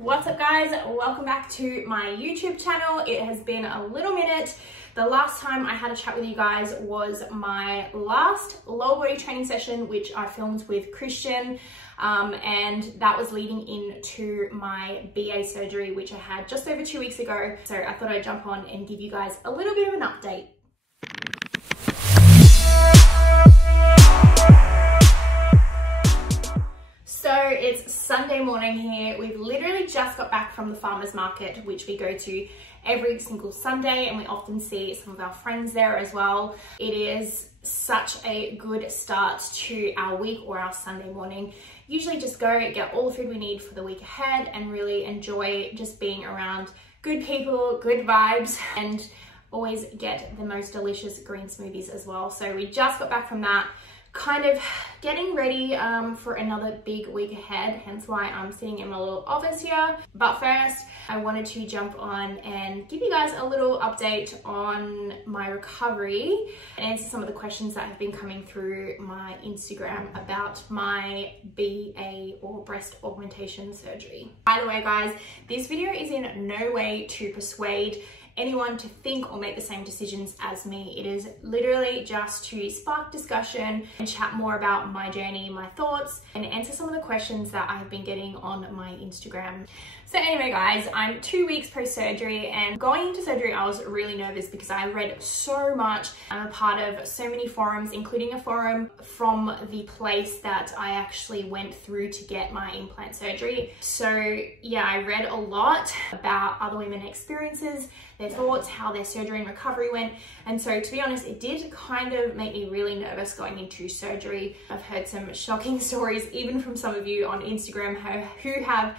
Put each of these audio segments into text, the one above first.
What's up guys, welcome back to my YouTube channel. It has been a little minute. The last time I had a chat with you guys was my last lower body training session, which I filmed with Christian, and that was leading into my BA surgery, which I had just over 2 weeks ago. So I thought I'd jump on and give you guys a little bit of an update. So it's Sunday morning here. We've literally just got back from the farmers market, which we go to every single Sunday, and we often see some of our friends there as well. It is such a good start to our week or our Sunday morning. Usually just go get all the food we need for the week ahead and really enjoy just being around good people, good vibes, and always get the most delicious green smoothies as well. So we just got back from that, kind of getting ready for another big week ahead, hence why I'm sitting in my little office here. But first, I wanted to jump on and give you guys a little update on my recovery and answer some of the questions that have been coming through my Instagram about my BA or breast augmentation surgery. By the way guys, this video is in no way to persuade anyone to think or make the same decisions as me. It is literally just to spark discussion and chat more about my journey, my thoughts, and answer some of the questions that I've been getting on my Instagram. So anyway guys, I'm 2 weeks post-surgery, and going into surgery I was really nervous because I read so much. I'm a part of so many forums, including a forum from the place that I actually went through to get my implant surgery. So yeah, I read a lot about other women's experiences, their thoughts, how their surgery and recovery went. And so to be honest, it did kind of make me really nervous going into surgery. I've heard some shocking stories, even from some of you on Instagram who have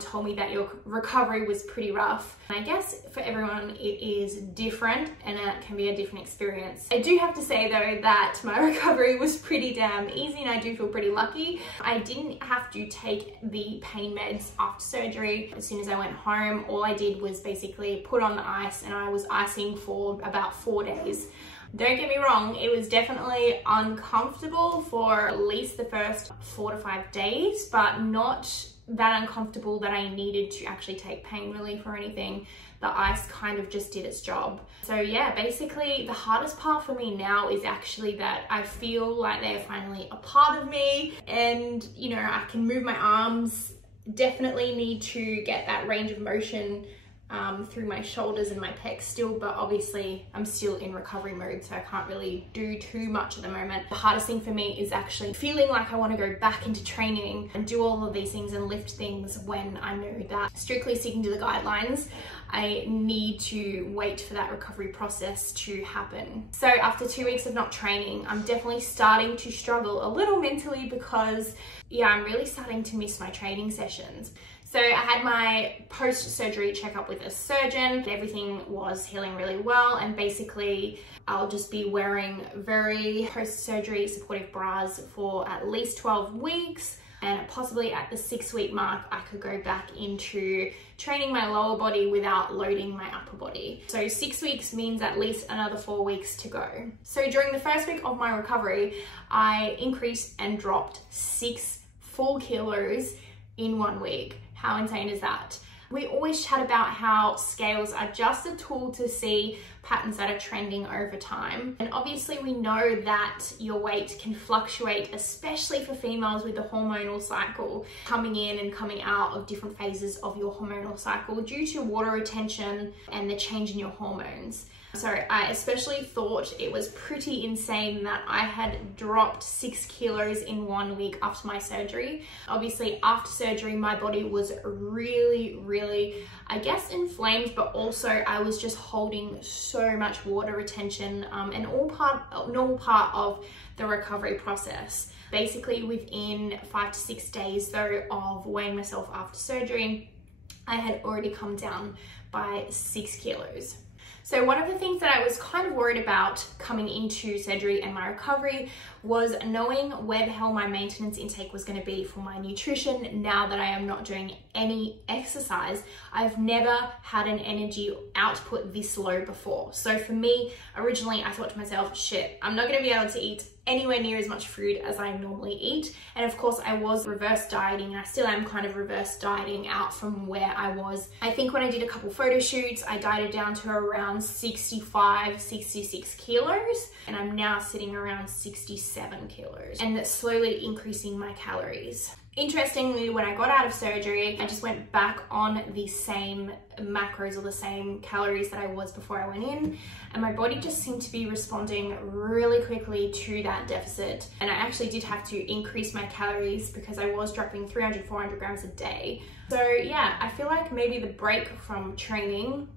told me that your recovery was pretty rough. And I guess for everyone it is different, and it can be a different experience. I do have to say though that my recovery was pretty damn easy, and I do feel pretty lucky. I didn't have to take the pain meds after surgery. As soon as I went home, all I did was basically put on the ice, and I was icing for about 4 days. Don't get me wrong, it was definitely uncomfortable for at least the first 4 to 5 days, but not that uncomfortable that I needed to actually take pain relief or anything. The ice kind of just did its job. So yeah, basically the hardest part for me now is actually that I feel like they're finally a part of me, and you know, I can move my arms. Definitely need to get that range of motion through my shoulders and my pecs still, but obviously I'm still in recovery mode, so I can't really do too much at the moment. The hardest thing for me is actually feeling like I want to go back into training and do all of these things and lift things when I know that, strictly sticking to the guidelines, I need to wait for that recovery process to happen. So after 2 weeks of not training, I'm definitely starting to struggle a little mentally because yeah, I'm really starting to miss my training sessions. So I had my post-surgery checkup with a surgeon. Everything was healing really well, and basically I'll just be wearing very post-surgery supportive bras for at least 12 weeks. And possibly at the 6-week mark, I could go back into training my lower body without loading my upper body. So 6 weeks means at least another 4 weeks to go. So during the first week of my recovery, I increased and dropped 6 full kilos in 1 week. How insane is that? We always chat about how scales are just a tool to see patterns that are trending over time. And obviously we know that your weight can fluctuate, especially for females with the hormonal cycle, coming in and coming out of different phases of your hormonal cycle due to water retention and the change in your hormones. So I especially thought it was pretty insane that I had dropped 6 kilos in 1 week after my surgery. Obviously after surgery, my body was really, I guess inflamed, but also I was just holding so much water retention, and normal part of the recovery process. Basically within 5 to 6 days though of weighing myself after surgery, I had already come down by 6 kilos. So one of the things that I was kind of worried about coming into surgery and my recovery was knowing where the hell my maintenance intake was going to be for my nutrition now that I am not doing any exercise. I've never had an energy output this low before. So for me, originally I thought to myself, shit, I'm not going to be able to eat anywhere near as much food as I normally eat. And of course I was reverse dieting, and I still am kind of reverse dieting out from where I was. I think when I did a couple photo shoots, I dieted down to around 65, 66 kilos, and I'm now sitting around 67 kilos and slowly increasing my calories. Interestingly, when I got out of surgery, I just went back on the same macros or the same calories that I was before I went in, and my body just seemed to be responding really quickly to that deficit. And I actually did have to increase my calories because I was dropping 300, 400 grams a day. So yeah, I feel like maybe the break from training,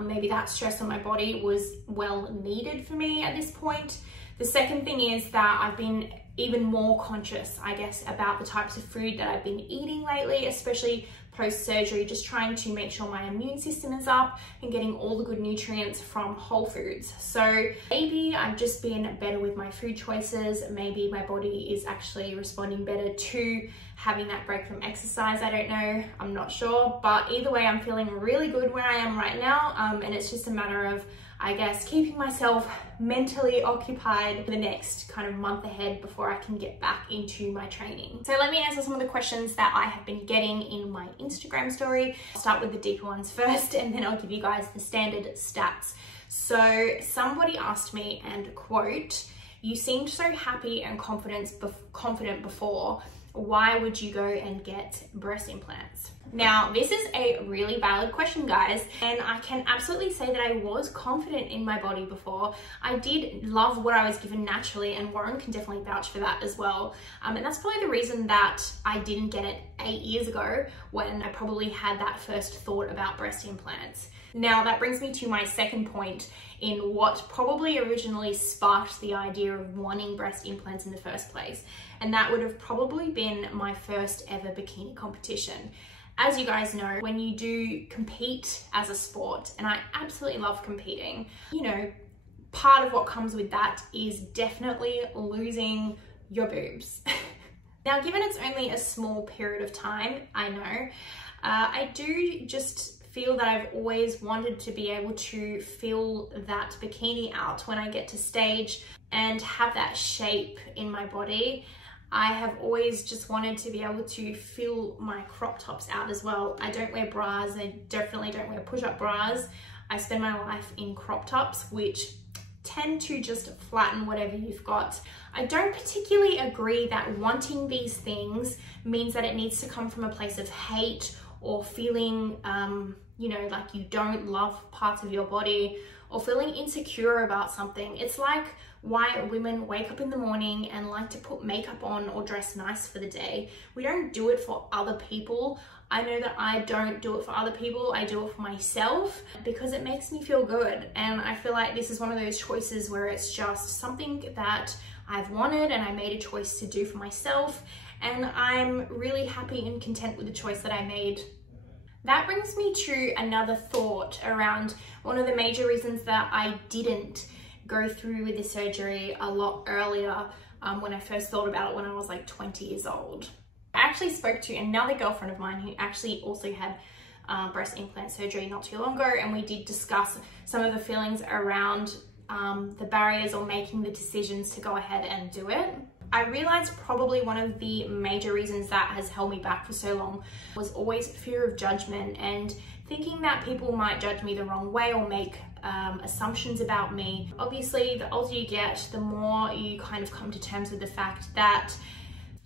maybe that stress on my body was well needed for me at this point. The second thing is that I've been even more conscious, I guess, about the types of food that I've been eating lately, especially post-surgery, just trying to make sure my immune system is up and getting all the good nutrients from whole foods. So maybe I've just been better with my food choices. Maybe my body is actually responding better to having that break from exercise. I don't know, I'm not sure, but either way, I'm feeling really good where I am right now. And it's just a matter of, I guess, keeping myself mentally occupied for the next kind of month ahead before I can get back into my training. So let me answer some of the questions that I have been getting in my Instagram story. I'll start with the deeper ones first, and then I'll give you guys the standard stats. So somebody asked me, and quote, "You seemed so happy and confident before. Why would you go and get breast implants?" Now, this is a really valid question, guys, and I can absolutely say that I was confident in my body before. I did love what I was given naturally, and Warren can definitely vouch for that as well. And that's probably the reason that I didn't get it 8 years ago when I probably had that first thought about breast implants. Now, that brings me to my second point in what probably originally sparked the idea of wanting breast implants in the first place. And that would have probably been my first ever bikini competition. As you guys know, when you do compete as a sport, and I absolutely love competing, you know, part of what comes with that is definitely losing your boobs. Now, given it's only a small period of time, I know, I do just feel that I've always wanted to be able to fill that bikini out when I get to stage and have that shape in my body. I have always just wanted to be able to fill my crop tops out as well. I don't wear bras. I definitely don't wear push-up bras. I spend my life in crop tops, which tend to just flatten whatever you've got. I don't particularly agree that wanting these things means that it needs to come from a place of hate or feeling, you know, like you don't love parts of your body or feeling insecure about something. It's like why women wake up in the morning and like to put makeup on or dress nice for the day. We don't do it for other people. I know that I don't do it for other people. I do it for myself because it makes me feel good. And I feel like this is one of those choices where it's just something that I've wanted and I made a choice to do for myself. And I'm really happy and content with the choice that I made. That brings me to another thought around one of the major reasons that I didn't go through with the surgery a lot earlier when I first thought about it when I was like 20 years old. I actually spoke to another girlfriend of mine who actually also had breast implant surgery not too long ago, and we did discuss some of the feelings around the barriers or making the decisions to go ahead and do it. I realized probably one of the major reasons that has held me back for so long was always fear of judgment and thinking that people might judge me the wrong way or make assumptions about me. Obviously, the older you get, the more you kind of come to terms with the fact that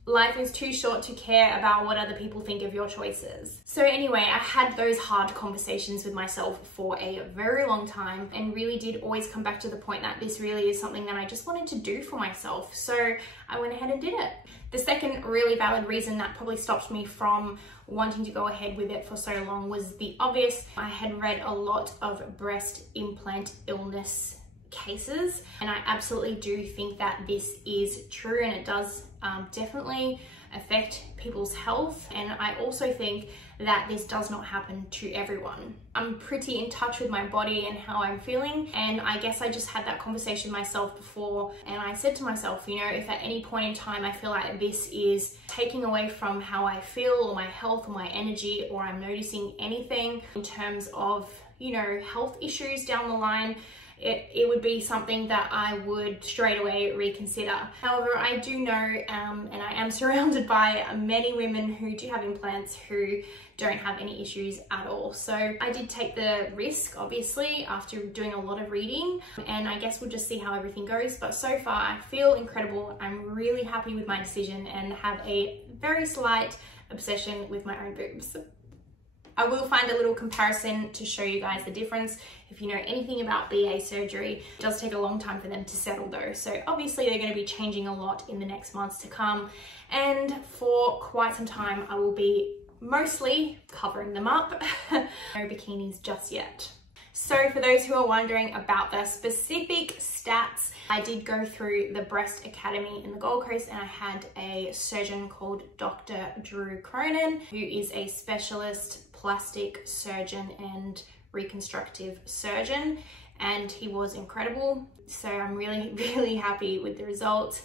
life is too short to care about what other people think of your choices. So anyway, I had those hard conversations with myself for a very long time and really did always come back to the point that this really is something that I just wanted to do for myself. So I went ahead and did it. The second really valid reason that probably stopped me from wanting to go ahead with it for so long was the obvious. I had read a lot of breast implant illness cases, and I absolutely do think that this is true, and it does definitely affect people's health. And I also think that this does not happen to everyone. I'm pretty in touch with my body and how I'm feeling, and I guess I just had that conversation myself before, and I said to myself, you know, if at any point in time I feel like this is taking away from how I feel or my health or my energy, or I'm noticing anything in terms of, you know, health issues down the line, it would be something that I would straight away reconsider. However, I do know, and I am surrounded by many women who do have implants who don't have any issues at all. So I did take the risk, obviously, after doing a lot of reading, and I guess we'll just see how everything goes. But so far, I feel incredible. I'm really happy with my decision and have a very slight obsession with my own boobs. I will find a little comparison to show you guys the difference. If you know anything about BA surgery, it does take a long time for them to settle though. So obviously they're going to be changing a lot in the next months to come. And for quite some time, I will be mostly covering them up. No bikinis just yet. So for those who are wondering about the specific stats, I did go through the Breast Academy in the Gold Coast, and I had a surgeon called Dr. Drew Cronin, who is a specialist plastic surgeon and reconstructive surgeon, and he was incredible. So I'm really, really happy with the results.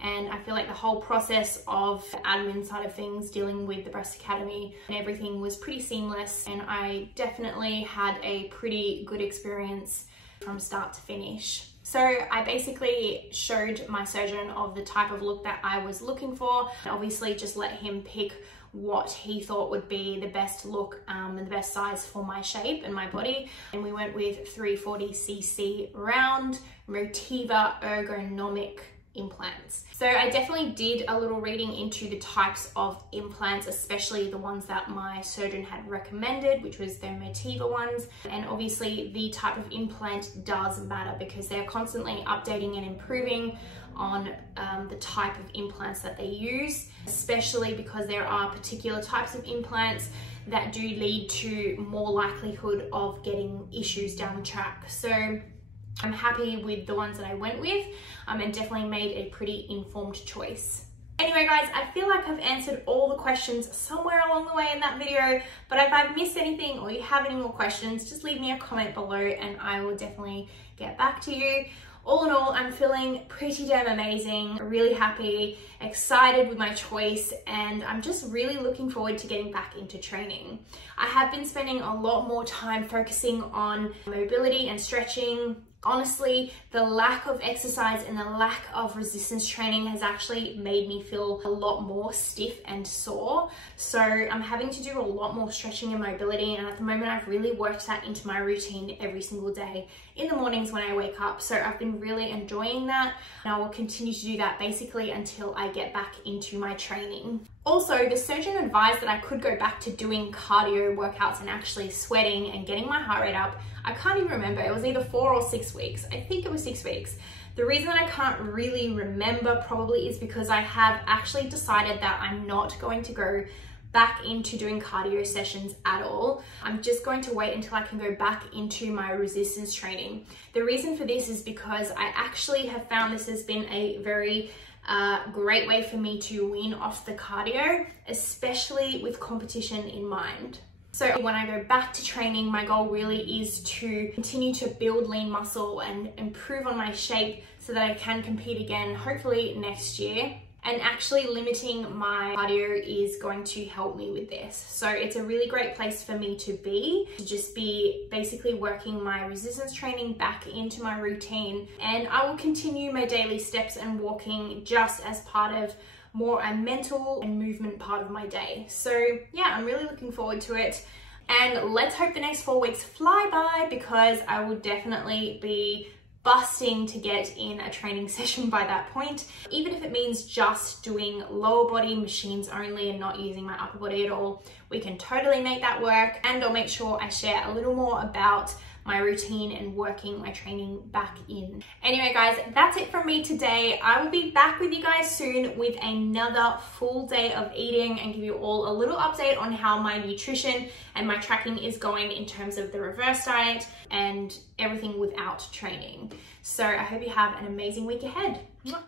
And I feel like the whole process of the admin side of things, dealing with the Breast Academy and everything, was pretty seamless. And I definitely had a pretty good experience from start to finish. So I basically showed my surgeon of the type of look that I was looking for, and obviously just let him pick what he thought would be the best look and the best size for my shape and my body. And we went with 340cc round Motiva ergonomic implants. So I definitely did a little reading into the types of implants, especially the ones that my surgeon had recommended, which was the Motiva ones. And obviously the type of implant does matter because they're constantly updating and improving on the type of implants that they use, especially because there are particular types of implants that do lead to more likelihood of getting issues down the track. So I'm happy with the ones that I went with, and definitely made a pretty informed choice. Anyway guys, I feel like I've answered all the questions somewhere along the way in that video, but if I've missed anything or you have any more questions, just leave me a comment below and I will definitely get back to you. All in all, I'm feeling pretty damn amazing, really happy, excited with my choice, and I'm just really looking forward to getting back into training. I have been spending a lot more time focusing on mobility and stretching. Honestly, the lack of exercise and the lack of resistance training has actually made me feel a lot more stiff and sore. So I'm having to do a lot more stretching and mobility, and at the moment I've really worked that into my routine every single day in the mornings when I wake up. So I've been really enjoying that, and I will continue to do that basically until I get back into my training. Also, the surgeon advised that I could go back to doing cardio workouts and actually sweating and getting my heart rate up. I can't even remember, it was either 4 or 6 weeks. I think it was 6 weeks. The reason I can't really remember probably is because I have actually decided that I'm not going to go back into doing cardio sessions at all. I'm just going to wait until I can go back into my resistance training. The reason for this is because I actually have found this has been a very great way for me to wean off the cardio, especially with competition in mind. So when I go back to training, my goal really is to continue to build lean muscle and improve on my shape so that I can compete again, hopefully next year. And actually limiting my cardio is going to help me with this. So it's a really great place for me to just be basically working my resistance training back into my routine. And I will continue my daily steps and walking just as part of more a mental and movement part of my day. So yeah, I'm really looking forward to it. And let's hope the next 4 weeks fly by, because I will definitely be busting to get in a training session by that point, even if it means just doing lower body machines only and not using my upper body at all. We can totally make that work, and I'll make sure I share a little more about my routine and working my training back in. Anyway guys, that's it from me today. I will be back with you guys soon with another full day of eating and give you all a little update on how my nutrition and my tracking is going in terms of the reverse diet and everything without training. So I hope you have an amazing week ahead. Mwah.